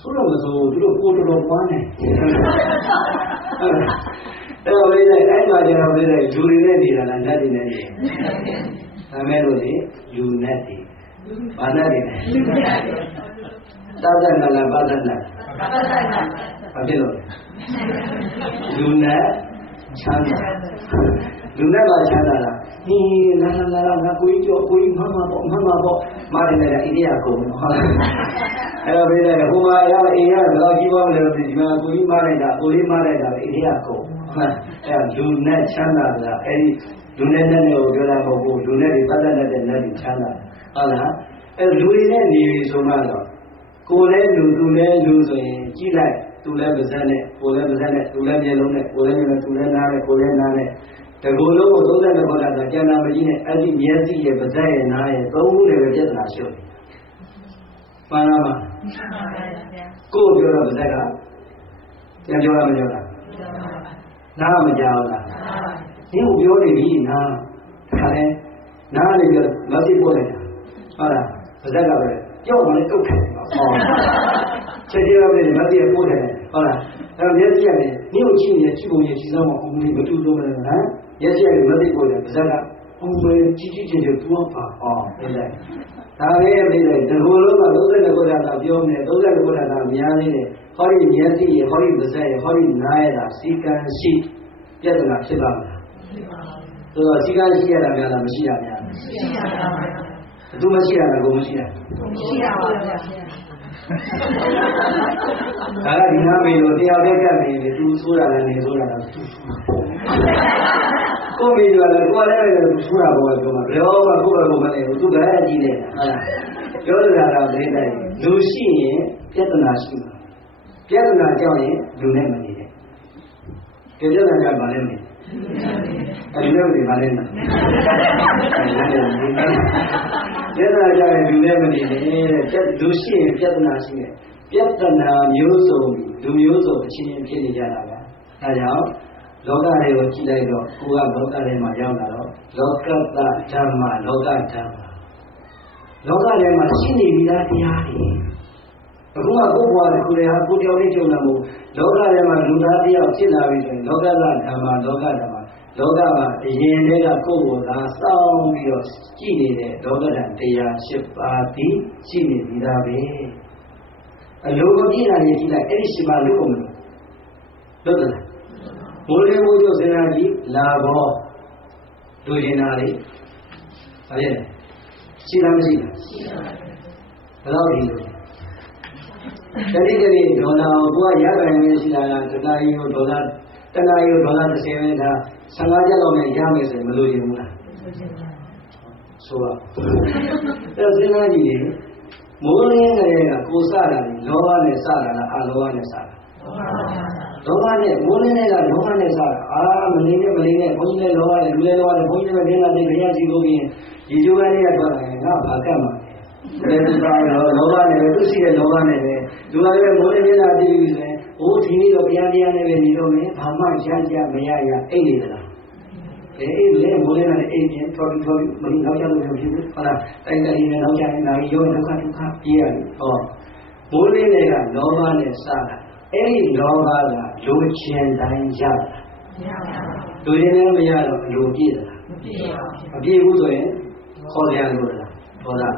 ဆိုတော့မဆိုသူတို့ကိုတော်ပွားနေအဲ့တော့လေးလိုက်အဲ့မှာကျတော့လေးလိုက်လူတွေနဲ့နေတာလားနတ်တွေနဲ့နေဒါမဲ့လို့လေလူနဲ့တွေဘာနဲ့တွေလဲသာသနာလားဘာသာလားဘာဖြစ်လို့လူနဲ့ချမ်းသာလူနဲ့ပါချမ်းသာလားဒီလာငါကိုကြီးကြောကိုကြီးမမပေါ့မားတယ်အိန္ဒိယကိုဟုတ်လားအဲ့တော့ပြေးတယ်ဟိုမှာရအိန္ဒိယတော့ကြီးပွားမလို့ဒီမှာကိုကြီးမားလိုက်တာကိုလေးမားလိုက်တာအိန္ဒိယကိုဟုတ်အဲ့လူနဲ့ချမ်းသာတာအဲ့ဒီလူနဲ့ကိုပြောတာမဟုတ်ဘူးလူနဲ့တွေပတ်သက်တဲ့နဲ့တွေချမ်းသာဟုတ်လားအဲ့လူတွေနဲ့နေပြီဆိုမှတော့ကိုလည်းလူသူလည်းလူဆိုရင်ကြည့်လိုက်သူလည်းပါဇက်နဲ့ကိုလည်းပါဇက်နဲ့သူလည်းမျက်လုံးနဲ့ကိုလည်းမျက်လုံးသူလည်းနားနဲ့ကိုလည်းနားနဲ့တကူလုံးကို32ခေါ်တာကကျန်တာမကြီးနဲ့အဲ့ဒီမျက်စိရဲ့ပါဇက်ရဲ့နားရဲ့သုံးခုတွေပဲပြဿနာရှုပ်တယ်မှန်လားမကိုပြောတော့ပါဇက်ကပြန်ပြောရမပြောလားနားမကြောက်လားဒီကိုပြောနေပြီနားဒါလည်းနားလေးပြောမသိပို့လိုက်တာဟုတ်လားပါဇက်ကပဲကြောက်မှလည်းတုတ်တယ်ဟောချက်ချင်းပဲမသိရပို့တယ်ဟုတ်လားအဲ့မျက်စိကနေနင်းကိုကြည့်နေကြည့်ပုံရကြည့်စမ်းမအောင်ဘူးမတူတော့မလားဟမ်မျက်စိကနေမသိပို့တယ်ပါဇက်ကဘုံပဲကြည့်ချင်းတူအောင်ပါဟုတ်တယ်ဒါလေးပြည်တယ်ဒီလိုလုံးက32ခုထာပြောနေ32ခုထာများနေတယ်ဟောဒီမျက်စိရဟောဒီပါဇက်ရဟောဒီနားရတာစီကံရှိပြဿနာဖြစ်ပါမလားဆိုတော့စီကံရှိရတာများလားမရှိတာများလားမရှိပါဘူးသူမရှိရတာကိုမရှိတာမရှိပါဘူးဗျာဒါကဒီနာမေလို့တရားပဲကပ်နေတယ်သူဆိုးတာလည်းနေဆိုးတာလည်းသူကိုမေပြောတယ်ကိုလည်းသူဆိုးတာဘောပြောမှာဘယ်တော့မှကိုယ့်ဘက်ကိုမနေဘူးသူကလည်းကြည့်နေဟုတ်လားပြောရတာတော့လေးတိုင်းလူရှိရင်ပြဿနာရှိမှာပြဿနာကြောင့်ရင်လူနဲ့မနေနဲ့ပြဿနာကဘာလဲမလဲအဲ့ဒီလိုတွေဘာလဲမလဲပြဿနာကြောင့်လူနဲ့မနေနဲ့လူရှိရင်ပြဿနာရှိတယ်ပြဿနာမျိုးစုံလူမျိုးစုံအချင်းချင်းဖြစ်နေကြတာပါအဲဒါကြောင့်လောကတွေကိုကြည့်လိုက်တော့ကိုယ်ကလောကထဲမှာရောက်လာတော့လောကတ္တဓမ္မလောကဓမ္မလောကထဲမှာရှိနေပြီလားတရားတွေအခုကကိုယ်ဘဝတစ်ခုတည်းဟာကိုယ်တယောက်လေးကြုံလာမှုလောကထဲမှာလူသားတယောက်ဖြစ်လာပြီဆိုရင်လောကတ္တဓမ္မလောကဓမ္မလောကမှာအရင်တည်းကကိုယ်ကိုယ်သာစောင့်ပြီးတော့ကြည့်နေတဲ့လောကဓာတ်တရား၈ပါးသည်ရှိနေပြီလားပဲအလိုမပြည့်တာကြီးကြည့်လိုက်အဲ့ဒီ၈ပါးလို့ကုန်လို့လွတ်တယ်ဘိုးလေးဘိုးကျုပ်စင်နာကြီးလာဘောလူကျင်တာလေဘာလဲရှိလားမရှိလားရှိပါဘူးဘယ်တော့ဒီလိုတတိဒေါ်လာကိုကရပိုင်နေရှိတာကတနာရီကိုဒေါ်လာတနာရီကိုဒေါ်လာ30ပဲဒါ15ကျပ်လောက်နဲ့ရမယ်ဆိုရင်မလို့ချင်ဘူးလားဆိုတော့အဲ့စင်နာကြီးလေမိုးလင်းကလေးကကိုစတာလေလောဘနဲ့စတာလားအလောဘနဲ့စတာလောဘနဲ့မိုးလင်းကလောဘနဲ့စတာမနေနဲ့ဘုန်းကြီးလည်းလောဘနဲ့လူလည်းလောဘနဲ့ဘုန်းကြီးလည်းတင်းလာတယ်ခရစီကိုပြီးဒီကျိုးကလေးကထွက်လာရင်ငါဘာကတ်မှာလဲဒီသာလောဘနဲ့သူရှိတဲ့လောဘနဲ့ပဲလူကလည်းမိုးလင်းလာပြီးပြီဆိုရင်ဟိုဒီနေ့တော့ဘုရားတရားနဲ့ပဲနေတော့မယ်ဘာမှချမ်းကြမရရအိတ်နေသလားအေးလေမိုးလင်းလာတဲ့အိတ်ပြင်ထော်ပြီးမင်းနောက်ကျလို့ဖြစ်ဘူးဟုတ်လားတိုက်တယ်နဲ့နောက်ကျရင်ဒါရောဒုက္ခပြေးရတယ်ဟောမိုးလင်းတွေကလောဘနဲ့စတာအဲ့ဒီလောဘကလူချင်းတိုင်းရတာလူချင်းလည်းမရတော့လူပြည့်သလားမပြည့်ဘူးဆိုရင်ခေါ်ရလို့လားဟောလား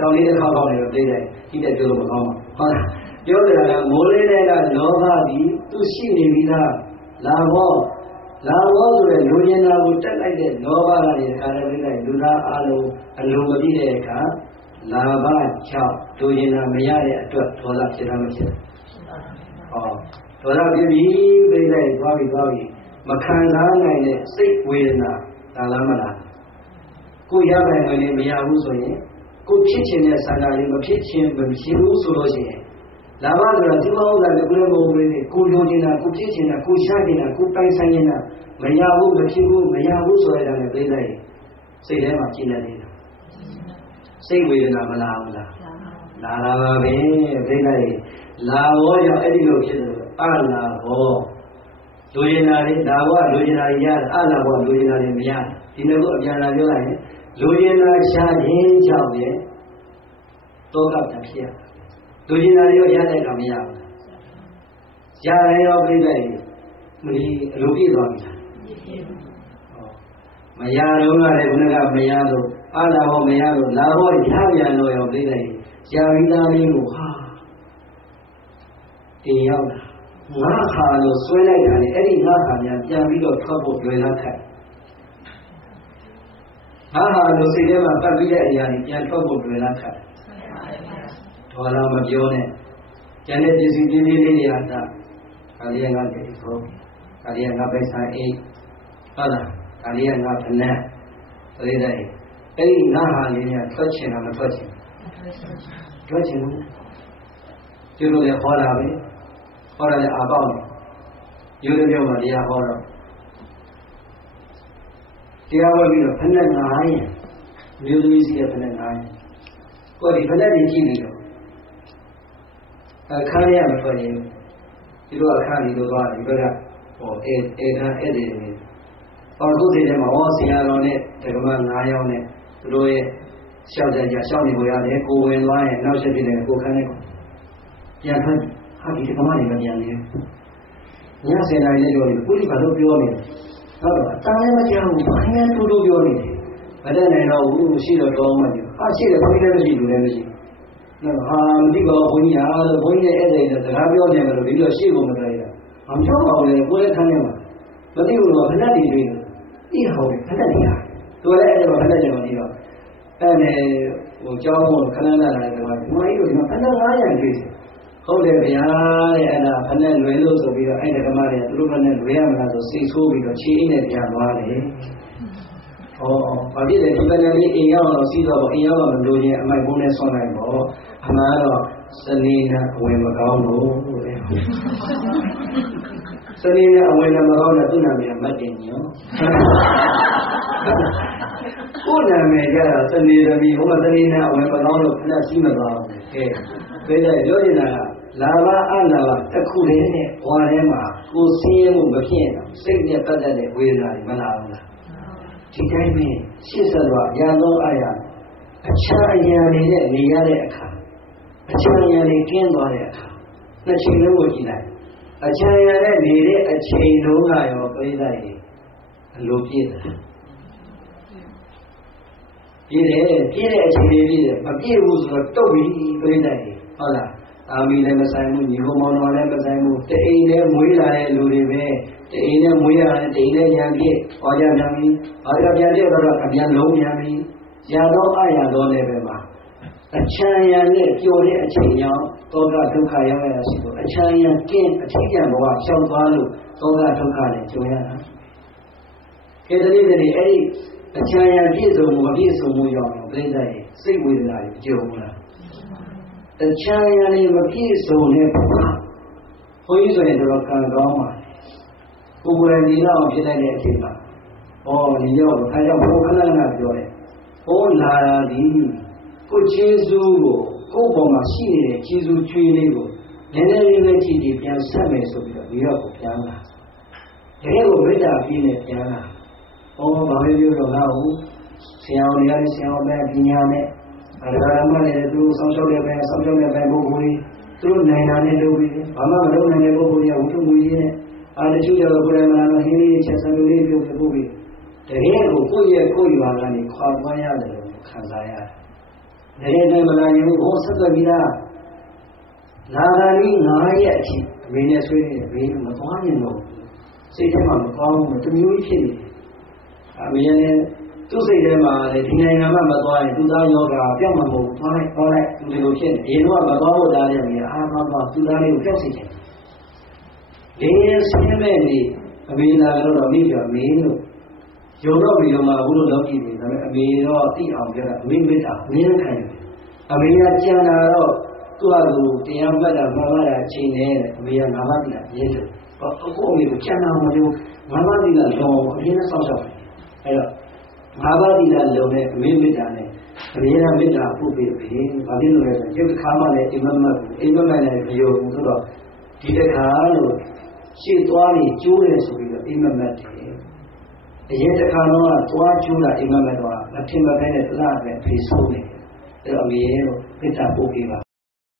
တောင်းလေးတစ်ခါပေါက်နေတော့သိတယ်ဒီတက်ပြောလို့မကောင်းပါဟုတ်လားပြောတယ်ကမိုးလေးတွေကလောဘကြီးသူရှိနေပြီလားလာဘောဆိုတဲ့လူကျင်တာကိုတက်လိုက်တဲ့လောဘကလည်းခါတယ်လိုက်လူသားအလုံးအလုံးမပြည့်တဲ့အခါလာဘကြောင့်လူကျင်တာမရတဲ့အတွက်ဒေါသဖြစ်တာမဖြစ်ဒေါသဖြစ်ပြီးပြိလိုက်သွားပြီမခံစားနိုင်တဲ့စိတ်ဝေဒနာဒါလားမလားကိုရပိုင်ဝင်နေမရဘူးဆိုရင်ကိုဖြစ်ခြင်းတဲ့ဆန္ဒလေးမဖြစ်ခြင်းမရှိဘူးဆိုလို့ရှိရင်လာဘဆိုတာဒီမဟုတ်တာလည်းကိုယ်မဟုတ်ဘူးလေကိုလိုချင်တာကိုဖြစ်ချင်တာကိုရှာချင်တာကိုပိုင်ဆိုင်နေတာမရဘူးမဖြစ်ဘူးမရဘူးဆိုရတာလည်းပြိလိုက်စိတ်ထဲမှာကြည်နေတယ်စိတ်ဝေဒနာမလာဘူးလားလာပါပဲပြိလိုက်လာဘောကြောင့်အဲ့ဒီလိုဖြစ်တယ်အလာဘောလူကျင်တာတွေဒါဘောလူကျင်တာတွေရတယ်အလာဘောလူကျင်တာတွေမရဒီလိုကိုအပြန်လာပြောလိုက်ရင်လူကျင်တာရှာခြင်းကြောင့်ရဲ့ တောကပြန်ဖြစ်ရလူကြီးနာရောရတဲ့ကမရဘူးရတယ်ရောပြိတ္တိမလီအလိုပြည့်သွားပြီမရတော့ကလည်းခုနကမရလို့အားလာဟောမရလို့လာဟောရပြန်တော့ရောပြိတ္တိရာဝိသားလေးကိုဟာတင်ရောက်လာငါခါလို့ဆွဲလိုက်တာလေအဲ့ဒီငါခါများပြန်ပြီးတော့ထွက်ဖို့လွယ်လာခိုက်ဟာလို့စိတ်ထဲမှာပတ်ပြီးတဲ့အရာကြီးပြန်ထွက်ဖို့လွယ်လာခိုက်တော်လာမပြောနဲ့ကျန်တဲ့ပစ္စည်းပြင်းပြင်းလေးတွေဟာဒါခါလေးကငါတည်းဆိုခါလေးကငါပဲဆိုင်အိတ်ဟုတ်လားခါလေးကငါဖနက်သိတဲ့အဲ့ဒီငါဟာလေးကထွက်ချင်တာမထွက်ချင်ထွက်ချင်ဘူးကျိုးလို့လည်းခေါ်လာပဲဟောတယ်အာပေါက်ရိုးရိုးပြောမှတရားဟောတော့တရားဟောပြီးတော့ဖက်နဲ့9ရင်မျိုးသမီးစီရဲ့ဖက်နဲ့9ရင်ကိုဒီဖက်နဲ့ကြီးကြည့်ပြီးတော့အခါရမထွက်ရင်ဒီလိုအခါကြီးလိုသွားတယ်ဒီဘက်ကဟောအေခါဧည့်သည်တွေဟောသူ့တွေမှာဟောဆရာတော်နဲ့ဓမ္မ9ယောက်နဲ့သူတို့ရဲ့ရှောက်ကြကြရှောက်နေကိုရတယ်ကိုဝင်သွားရင်နောက်ဆက်ဖြစ်တယ်ကိုခန်းနဲ့ပြန်ထွက်ဟာဒီကမ္ဘာတွေမပြန်သေးဘူးည7 နာရီလေးပြောတယ်ကိုကြီးကတော့ပြောနေတယ်ဟုတ်တော့အတန်းလည်းမကြောက်ဘူးဘာလဲတူတူပြောနေတယ်မတတ်နိုင်တော့ဘူးရှိတော့တော်မှတယ်ဟာရှိတယ်ဘုန်းကြီးလည်းမရှိဘူးလည်းမရှိနော်ဟာမသိပါဘူးဘုန်းကြီးဟာဘုန်းကြီးရဲ့ဧည့်သည်စကားပြောနေတယ်လို့ဒီလိုရှိဖို့မတော်ရတာမပြောပါဘူးလေကိုလည်းခန်းနေမှာမသိဘူးတော့ခဏတည်းတွေ့သိဟောတယ်ခဏတည်းဟာသူလည်းအဲ့ဒါခဏတည်းမသိတော့အဲ့နဲ့ဟိုကြောင်းဖို့ခဏလာတယ်ကွာဒီမကြီးတို့ဒီမှာခဏ900တွေ့တယ်ဟုတ်တယ်ဗျာတဲ့အဲ့ဒါဖက်နဲ့လွယ်လို့ဆိုပြီးတော့အဲ့ဒီကမတွေကသူတို့ဖက်နဲ့လွယ်ရမလားဆိုစိတ်ဆိုးပြီးတော့ခြေအိမ်နဲ့ပြန်သွားတယ်။ဩဘာဖြစ်လဲဒီဖက်နဲ့လေးအိမ်ရောက်တော့စီးတော့အိမ်ရောက်တော့မလို့ချင်းအမိုက်ပုံးနဲ့ဆွမ်းလိုက်ပေါ့အမှန်တော့စနေနဲ့အဝင်မကောင်းလို့တဲ့စနေနဲ့အဝင်မကောင်းတဲ့သူ့နာမည်မတ်တင်ညောကိုနာမည်ကြတာစနေသမီးဟိုမှာစနေနဲ့အဝင်မကောင်းလို့ခဏစီးမသွားဘူးကဲဒါကြပြောနေတာကလာဘအလာဘတစ်ခုတည်းနဲ့ဘွားထဲမှာကိုဆင်းရဲမှုမဖြစ်တော့စိတ်နဲ့ပတ်သက်တဲ့ဝေဒနာတွေမလာဘူးလားဒီတိုင်းပဲရှင်းဆက်တော့ရာသောအရာအခြားအရာတွေနဲ့နေရတဲ့အခါအခြားအရာတွေကင်းသွားတဲ့အခါနှစ်ချိန်လုံးကိုကြည့်လိုက်အခြားအရာနဲ့နေတဲ့အချိန်လုံးကရောပြိဿရေအလိုပြည့်တယ်ပြည့်တဲ့အချိန်လေးပြည့်တယ်မပြည့်ဘူးဆိုတော့တုတ်ပြီးပြိဿရေဟုတ်လားအာမီလည်းမဆိုင်ဘူးညီကောင်မောင်တော်လည်းမဆိုင်ဘူးတအိမ်နဲ့မွေးလာတဲ့လူတွေပဲတအိမ်နဲ့မွေးလာတဲ့တအိမ်နဲ့ညာပြည့်ဟောကြပြန်ပြီဟောကြပြန်ပြည့်တော့အပြန်လုံးပြန်ပြီရာတော့အရာတော့လည်းပဲမှာအချမ်းရံနဲ့ပျော်တဲ့အချိန်ရောက်သောကဒုက္ခရောက်ရတာရှိလို့အချမ်းရံကင်းအထီးကျန်ဘဝရှောင်သွားလို့သောကဒုက္ခနဲ့ကြုံရတာခေတ္တလေးတွေအဲ့ဒီအချမ်းရံပြည့်စုံမှုမပြည့်စုံမှုရောက်တော့ပြိဿရဲ့စိတ်ဝေဒနာတွေကြုံလာတခြားရည်မပြည့်စုံတဲ့ဘုရားဘုန်းကြီးဆိုရင်တော့ကံကောင်းပါကိုယ်ကိုယ်တိုင်ဒီလောက်ဖြစ်လိုက်တဲ့အချိန်မှာဩဒီရောက်ခါရောက်ဘုခဏခဏပြောတယ်ဟောလာတာဒီကိုကျေးဇူးကိုကိုယ်ပေါ်မှာရှိနေတဲ့ကျေးဇူးချွေးလေးကိုနည်းနည်းလေးပဲကြည့်ကြည့်ပြန်ဆက်မယ်ဆိုပြီးတော့ဒီရောက်ကိုပြန်လာတကယ်ကိုမေတ္တာပြည့်နဲ့ပြန်လာဩဘာပဲပြောတော့ငါ့ကိုဆရာတော်များဆရာတော်များပညာနဲ့အရဟမနဲ့သူဆောင်ရှောက်တဲ့ပဲဆောင်ရှောက်တဲ့ပဲပုဂ္ဂိုလ်ကြီးသူတို့နိုင်တာနဲ့လုပ်ပြီးဘာမှမလုပ်နိုင်တဲ့ပုဂ္ဂိုလ်ကြီးကဝိထုမူကြီးနဲ့တချို့ကျတော့ကိုယ်တိုင်မှတော့ဟင်းလေးချက်စံလေးပြုတ်ပို့ပြီးတကယ်ကိုကိုယ့်ရဲ့ကိုယ်ရွာကနေခွာသွားရတယ်လို့ခံစားရတယ်တကယ်တည်းမလာရင်ဘောဆက်သွယ်ပြီးသားလာတာလေး9ရက်အထိအမေနဲ့ဆွေးနေတယ်ဘေးမသွားရင်တော့စိတ်ထဲမှာမကောင်းဘူးတမျိုးကြီးဖြစ်နေတယ်အမေနဲ့သူ့စိတ်ထဲမှာလေဒီနိုင်ငံမှာမသွားရင်သူသားယောဂပြောင်းမှာမဟုတ်သွားလိုက်သူဒီလိုဖြစ်နေရေတော့မသွားဖို့တားတယ်မြေအားသွားသူသားလေးကိုပြောက်စီတယ်လေးဆင်းမဲ့နေအမေလာတော့မိပြောမင်းတို့ယုံတော့ပြီးတော့မှဘုလိုလောက်ကြည့်နေဒါပေမဲ့အမေတော့သိအောင်ပြောတာအမေမေတ္တာမင်းခံတယ်အမေကကြံတာတော့သူ့ဟာသူတရားမှတ်တာမှားတာအချိန်နဲ့အမေကငါးပါးတိလာပြည့်တယ်အခုအမေကိုကြံတာမလို့ငါးပါးတိလာတော့အရင်နဲ့စောင့်ရှောက်တယ်အဲ့တော့ငါးပါးတိလာလုံးနဲ့အမေမေတ္တာနဲ့အမေကမေတ္တာပို့ပေးပြီဘာဖြစ်လို့လဲဆိုရုပ်တစ်ခါမှလည်းအိမ်မက်နဲ့မယုံဘူးဆိုတော့ဒီတစ်ခါလို့ရှေ့သွားနေကျိုးတယ်ဆိုပြီးတော့အိမ်မက်တယ်အရင်တစ်ခါတော့သွားကျိုးတာအိမ်မက်တော့အထင်မပဲနဲ့တလားပဲဖေးဆိုးနေတယ်အဲ့တော့အမေရော ပိဿပို့ပေးပါ